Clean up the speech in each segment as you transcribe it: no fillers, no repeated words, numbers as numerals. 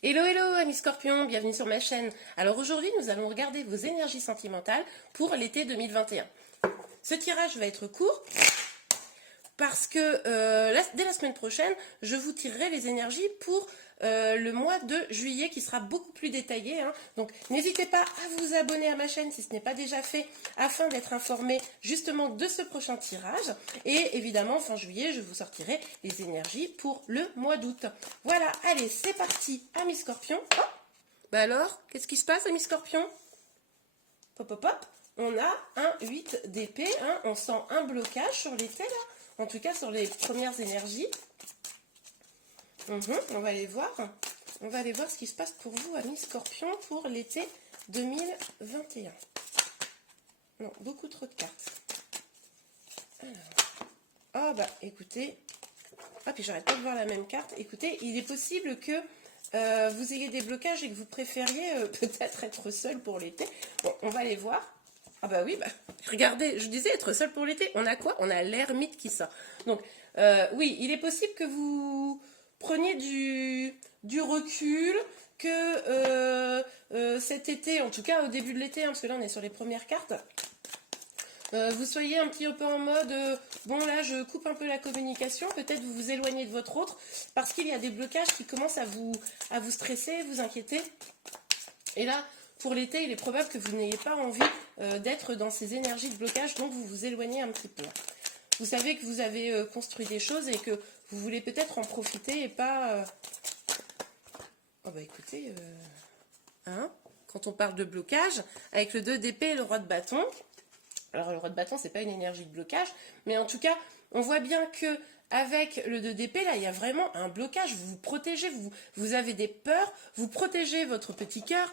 Hello hello amis scorpions, bienvenue sur ma chaîne. Alors aujourd'hui nous allons regarder vos énergies sentimentales pour l'été 2021. Ce tirage va être court parce que dès la semaine prochaine je vous tirerai les énergies pour le mois de juillet qui sera beaucoup plus détaillé, hein. Donc n'hésitez pas à vous abonner à ma chaîne si ce n'est pas déjà fait afin d'être informé justement de ce prochain tirage. Et évidemment fin juillet je vous sortirai les énergies pour le mois d'août. Voilà, allez c'est parti amis scorpions. Oh, bah alors, qu'est-ce qui se passe amis scorpions? Pop pop pop, on a un 8 d'épée, hein. On sent un blocage sur l'été là, en tout cas sur les premières énergies. On va aller voir. On va aller voir ce qui se passe pour vous, amis scorpions, pour l'été 2021. Non, beaucoup trop de cartes. Alors. Oh, bah, écoutez. Ah, puis j'arrête pas de voir la même carte. Écoutez, il est possible que vous ayez des blocages et que vous préfériez peut-être être seul pour l'été. Bon, on va aller voir. Ah bah oui, bah, regardez, je disais être seul pour l'été. On a quoi? On a l'ermite qui sort. Donc, oui, il est possible que vous preniez du recul, que cet été, en tout cas au début de l'été, hein, parce que là on est sur les premières cartes, vous soyez un petit peu en mode bon là je coupe un peu la communication, peut-être vous vous éloignez de votre autre parce qu'il y a des blocages qui commencent à vous stresser, vous inquiéter. Et là pour l'été il est probable que vous n'ayez pas envie d'être dans ces énergies de blocage, donc vous vous éloignez un petit peu. Vous savez que vous avez construit des choses et que vous voulez peut-être en profiter et pas... Oh bah écoutez, hein, quand on parle de blocage, avec le 2 d'épée et le roi de bâton, alors le roi de bâton c'est pas une énergie de blocage, mais en tout cas on voit bien que avec le 2 d'épée là il y a vraiment un blocage, vous vous protégez, vous avez des peurs, vous protégez votre petit cœur,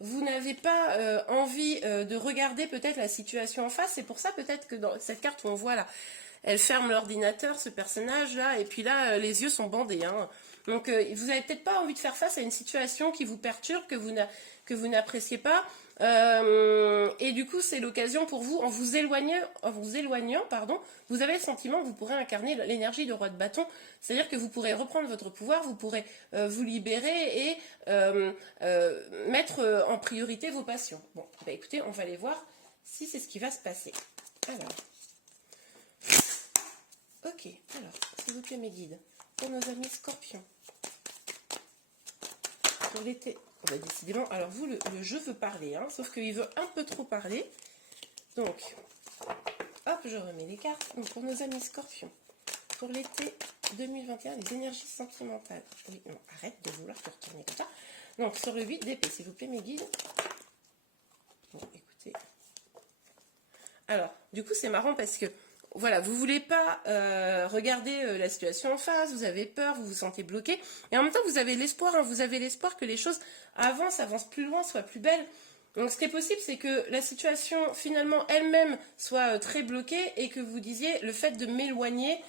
vous n'avez pas envie de regarder peut-être la situation en face. C'est pour ça peut-être que dans cette carte où on voit là, elle ferme l'ordinateur, ce personnage là, et puis là les yeux sont bandés, hein. Donc vous n'avez peut-être pas envie de faire face à une situation qui vous perturbe, que vous n'appréciez pas. Et du coup, c'est l'occasion pour vous, en vous éloignant, pardon, vous avez le sentiment que vous pourrez incarner l'énergie de roi de bâton. C'est-à-dire que vous pourrez reprendre votre pouvoir, vous pourrez vous libérer et mettre en priorité vos passions. Bon, bah écoutez, on va aller voir si c'est ce qui va se passer. Alors, ok, alors, s'il vous plaît mes guides, pour nos amis scorpions, pour l'été... Bah décidément, alors vous, le jeu veut parler, hein, sauf qu'il veut un peu trop parler. Donc, hop, je remets les cartes. Donc, pour nos amis scorpions, pour l'été 2021, les énergies sentimentales. Oui, non, arrête de vouloir te retourner comme ça. Donc, sur le 8 d'épée, s'il vous plaît, mes guides. Bon, écoutez. Alors, du coup, c'est marrant parce que voilà, vous voulez pas regarder la situation en face, vous avez peur, vous vous sentez bloqué, et en même temps vous avez l'espoir, hein, vous avez l'espoir que les choses avancent plus loin, soient plus belles. Donc ce qui est possible, c'est que la situation finalement elle-même soit très bloquée et que vous disiez le fait de m'éloigner,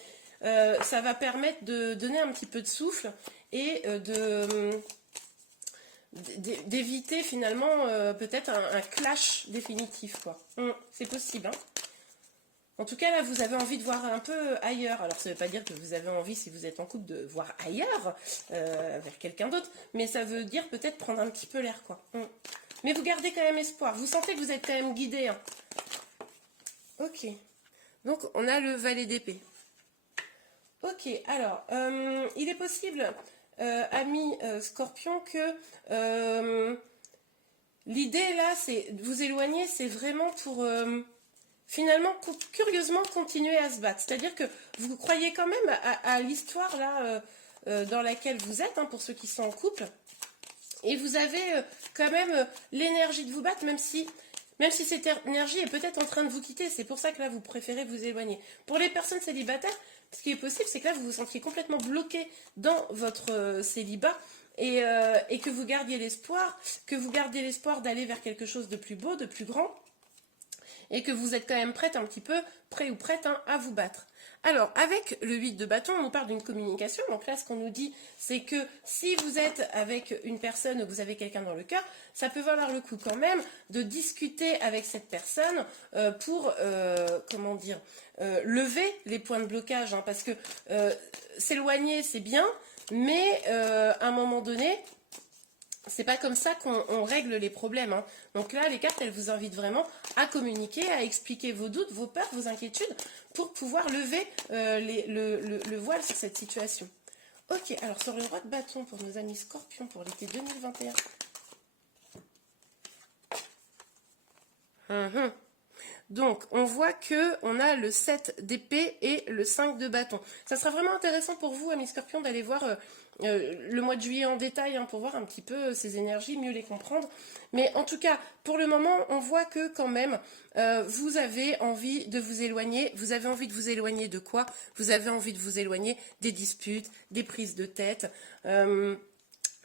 ça va permettre de donner un petit peu de souffle et d'éviter finalement peut-être un clash définitif, quoi. C'est possible, hein. En tout cas, là, vous avez envie de voir un peu ailleurs. Alors, ça ne veut pas dire que vous avez envie, si vous êtes en couple, de voir ailleurs, vers quelqu'un d'autre. Mais ça veut dire peut-être prendre un petit peu l'air, quoi. Mais vous gardez quand même espoir. Vous sentez que vous êtes quand même guidé, hein. Ok. Donc, on a le valet d'épée. Ok, alors, il est possible, amis scorpions, que l'idée, là, c'est de vous éloigner, c'est vraiment pour... finalement, curieusement, continuer à se battre. C'est-à-dire que vous croyez quand même à l'histoire là dans laquelle vous êtes, hein, pour ceux qui sont en couple. Et vous avez quand même l'énergie de vous battre, même si cette énergie est peut-être en train de vous quitter. C'est pour ça que là, vous préférez vous éloigner. Pour les personnes célibataires, ce qui est possible, c'est que là, vous vous sentiez complètement bloqué dans votre célibat. Et que vous gardiez l'espoir, d'aller vers quelque chose de plus beau, de plus grand, et que vous êtes quand même prête prêt ou prête, hein, à vous battre. Alors, avec le 8 de bâton, on nous parle d'une communication. Donc là, ce qu'on nous dit, c'est que si vous êtes avec une personne ou que vous avez quelqu'un dans le cœur, ça peut valoir le coup quand même de discuter avec cette personne pour, comment dire, lever les points de blocage, hein, parce que s'éloigner, c'est bien, mais à un moment donné, c'est pas comme ça qu'on règle les problèmes, hein. Donc là, les cartes, elles vous invitent vraiment à communiquer, à expliquer vos doutes, vos peurs, vos inquiétudes, pour pouvoir lever le voile sur cette situation. Ok, alors sur le roi de bâton pour nos amis scorpions pour l'été 2021. Donc, on voit que on a le 7 d'épée et le 5 de bâton. Ça sera vraiment intéressant pour vous, amis scorpions, d'aller voir le mois de juillet en détail, hein, pour voir un petit peu ces énergies, mieux les comprendre. Mais en tout cas, pour le moment, on voit que quand même, vous avez envie de vous éloigner. Vous avez envie de vous éloigner de quoi? Vous avez envie de vous éloigner des disputes, des prises de tête.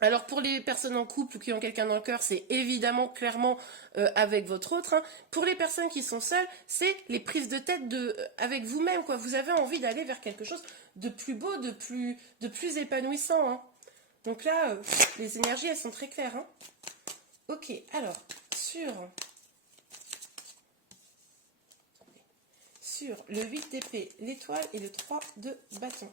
Alors pour les personnes en couple ou qui ont quelqu'un dans le cœur, c'est évidemment clairement avec votre autre, hein. Pour les personnes qui sont seules, c'est les prises de tête avec vous-même, quoi. Vous avez envie d'aller vers quelque chose de plus beau, de plus épanouissant, hein. Donc là, les énergies, elles sont très claires, hein. Ok, alors, sur le 8 d'épée, l'étoile et le 3 de bâton.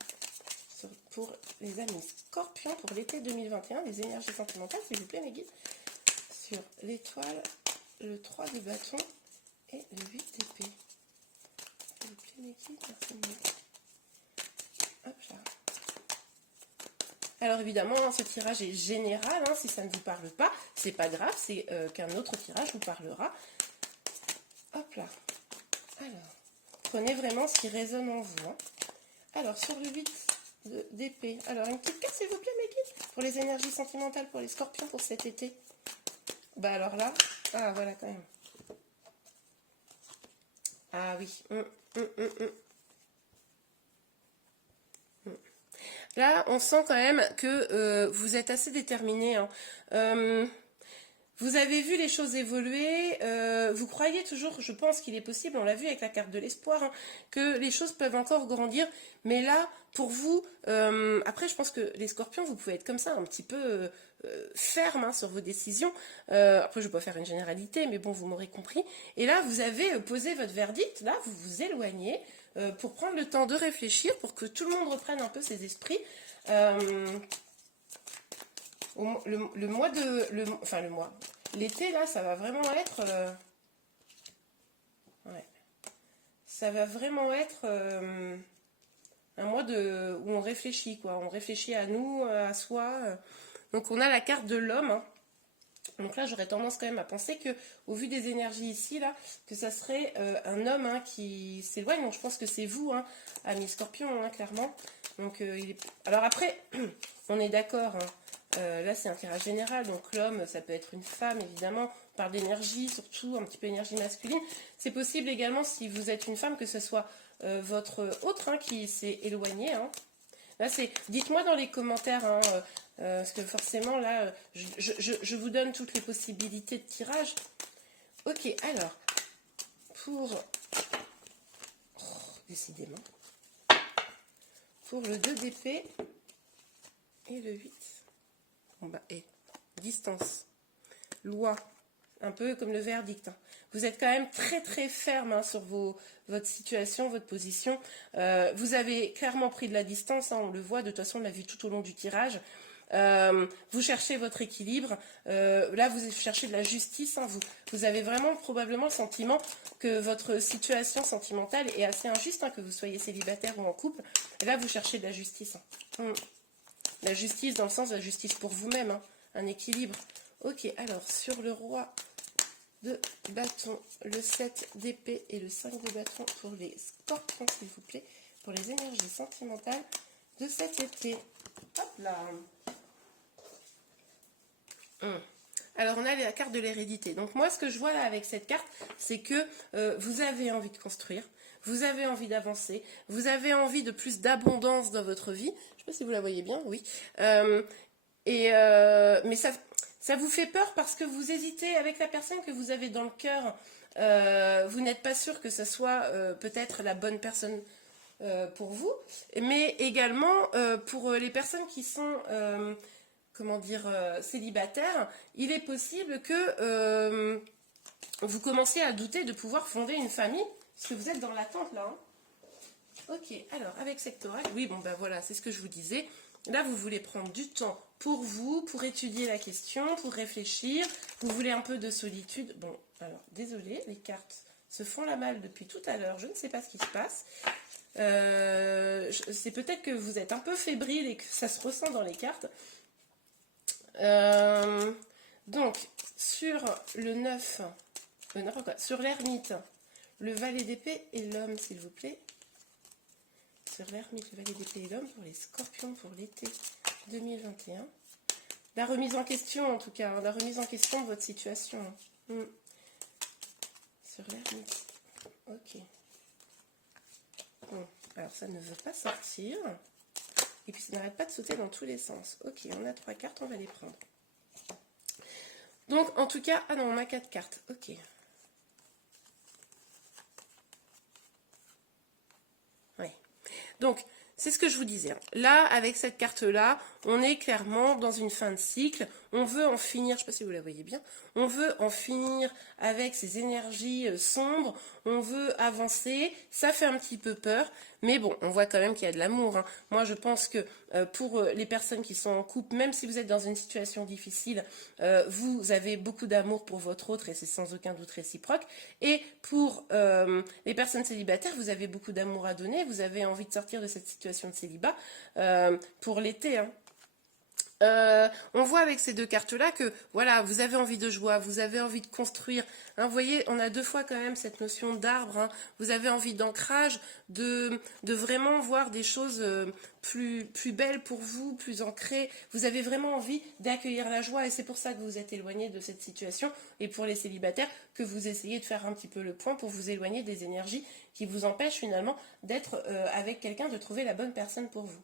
Pour les amis scorpions pour l'été 2021, les énergies sentimentales, s'il vous plaît, mes guides. Sur l'étoile, le 3 de bâton et le 8 d'épée. S'il vous plaît, mes guides, merci beaucoup. Hop là. Alors évidemment, hein, ce tirage est général, hein, si ça ne vous parle pas, c'est pas grave, c'est qu'un autre tirage vous parlera. Hop là. Alors, prenez vraiment ce qui résonne en vous, hein. Alors, sur le 8 d'épée. Alors, une petite carte, s'il vous plaît, mes guides, pour les énergies sentimentales, pour les scorpions, pour cet été. Bah alors là, ah voilà quand même. Ah oui. Là, on sent quand même que vous êtes assez déterminé, hein. Vous avez vu les choses évoluer, vous croyez toujours, je pense qu'il est possible, on l'a vu avec la carte de l'espoir, hein, que les choses peuvent encore grandir, mais là, pour vous, après je pense que les scorpions, vous pouvez être comme ça, un petit peu ferme, hein, sur vos décisions, après je ne vais pas faire une généralité, mais bon, vous m'aurez compris, et là, vous avez posé votre verdict, là, vous vous éloignez, pour prendre le temps de réfléchir, pour que tout le monde reprenne un peu ses esprits, le mois de... enfin, le mois. L'été, là, ça va vraiment être... ouais. Ça va vraiment être un mois où on réfléchit, quoi. On réfléchit à nous, à soi. Donc, on a la carte de l'homme, hein. Donc là, j'aurais tendance quand même à penser que, au vu des énergies ici, là, que ça serait un homme, hein, qui s'éloigne. Donc, je pense que c'est vous, hein, amis scorpions, hein, clairement. Donc, alors après, on est d'accord, hein. Là, c'est un tirage général, donc l'homme, ça peut être une femme, évidemment. On parle d'énergie, surtout un petit peu énergie masculine. C'est possible également, si vous êtes une femme, que ce soit votre autre, hein, qui s'est éloigné, hein. Là, dites-moi dans les commentaires, hein, parce que forcément, là, je vous donne toutes les possibilités de tirage. Ok, alors, décidément, pour le 2 d'épée et le 8. Bon bah, distance, loi, un peu comme le verdict, hein. Vous êtes quand même très très ferme, hein, sur votre situation, votre position. Vous avez clairement pris de la distance, hein, on le voit, de toute façon on l'a vu tout au long du tirage. Vous cherchez votre équilibre, là vous cherchez de la justice, hein. Vous avez vraiment probablement le sentiment que votre situation sentimentale est assez injuste, hein, que vous soyez célibataire ou en couple. Et là vous cherchez de la justice, hein. La justice dans le sens de la justice pour vous-même, hein, un équilibre. Ok, alors sur le roi de bâton, le 7 d'épée et le 5 de bâton pour les scorpions, s'il vous plaît, pour les énergies sentimentales de cet été. Hop là. Alors on a la carte de l'hérédité. Donc moi ce que je vois là avec cette carte, c'est que vous avez envie de construire, vous avez envie d'avancer, vous avez envie de plus d'abondance dans votre vie. Je ne sais pas si vous la voyez bien, oui. Mais ça vous fait peur parce que vous hésitez avec la personne que vous avez dans le cœur. Vous n'êtes pas sûr que ce soit peut-être la bonne personne pour vous, mais également pour les personnes qui sont... comment dire, célibataire, il est possible que vous commenciez à douter de pouvoir fonder une famille, parce que vous êtes dans l'attente là, hein. Ok, alors avec cette oracle, oui, bon ben voilà, c'est ce que je vous disais. Là, vous voulez prendre du temps pour vous, pour étudier la question, pour réfléchir. Vous voulez un peu de solitude. Bon, alors, désolé, les cartes se font la malle depuis tout à l'heure. Je ne sais pas ce qui se passe. C'est peut-être que vous êtes un peu fébrile et que ça se ressent dans les cartes. Donc, sur le 9, sur l'ermite, le valet d'épée et l'homme, s'il vous plaît. Sur l'ermite, le valet d'épée et l'homme pour les scorpions pour l'été 2021. La remise en question, en tout cas, hein, la remise en question de votre situation. Sur l'ermite. Ok. Bon, alors ça ne veut pas sortir. Et puis ça n'arrête pas de sauter dans tous les sens. Ok, on a 3 cartes, on va les prendre. Donc, en tout cas, ah non, on a 4 cartes. Ok. Oui. Donc, c'est ce que je vous disais. Là, avec cette carte-là, on est clairement dans une fin de cycle. On veut en finir, je ne sais pas si vous la voyez bien, on veut en finir avec ces énergies sombres, on veut avancer, ça fait un petit peu peur, mais bon, on voit quand même qu'il y a de l'amour, hein. Moi, je pense que pour les personnes qui sont en couple, même si vous êtes dans une situation difficile, vous avez beaucoup d'amour pour votre autre et c'est sans aucun doute réciproque. Et pour les personnes célibataires, vous avez beaucoup d'amour à donner, vous avez envie de sortir de cette situation de célibat pour l'été, hein. On voit avec ces deux cartes-là que voilà, vous avez envie de joie, vous avez envie de construire. Hein, vous voyez, on a deux fois quand même cette notion d'arbre. Hein. Vous avez envie d'ancrage, de vraiment voir des choses plus belles pour vous, plus ancrées. Vous avez vraiment envie d'accueillir la joie et c'est pour ça que vous vous êtes éloigné de cette situation. Et pour les célibataires, que vous essayez de faire un petit peu le point pour vous éloigner des énergies qui vous empêchent finalement d'être avec quelqu'un, de trouver la bonne personne pour vous.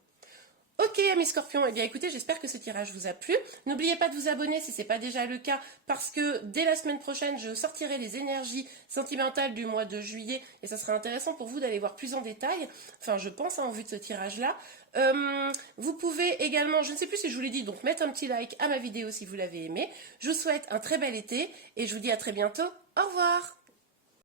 Ok, amis scorpions, eh bien écoutez, j'espère que ce tirage vous a plu. N'oubliez pas de vous abonner si ce n'est pas déjà le cas, parce que dès la semaine prochaine, je sortirai les énergies sentimentales du mois de juillet, et ça sera intéressant pour vous d'aller voir plus en détail, enfin je pense, hein, en vue de ce tirage-là. Vous pouvez également, je ne sais plus si je vous l'ai dit, donc mettre un petit like à ma vidéo si vous l'avez aimé. Je vous souhaite un très bel été, et je vous dis à très bientôt. Au revoir!